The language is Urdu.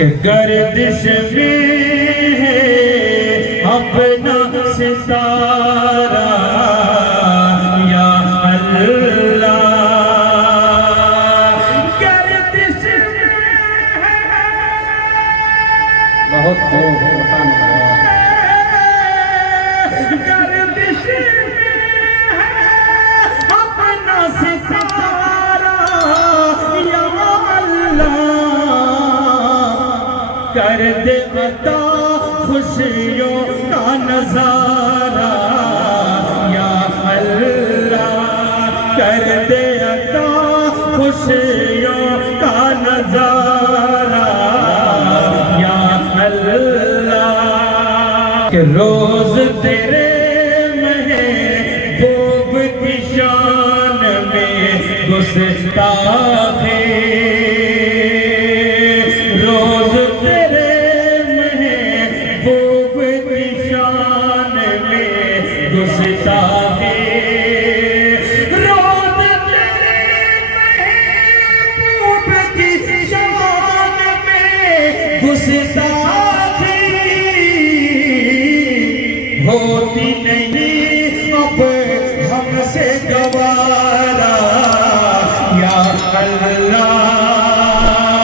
گردش میں ہے اپنا ستارہ یا اللہ، گردش میں ہے بہت خوب سبحان اللہ، گردش میں ہے اپنا ستارہ یا اللہ، کر دے عطا خوشیوں کا نظارہ یا اللہ، کر دے عطا خوشیوں کا نظارہ یا اللہ، کہ روز تیرے محبوب کی شان میں گستاخی، گستاخی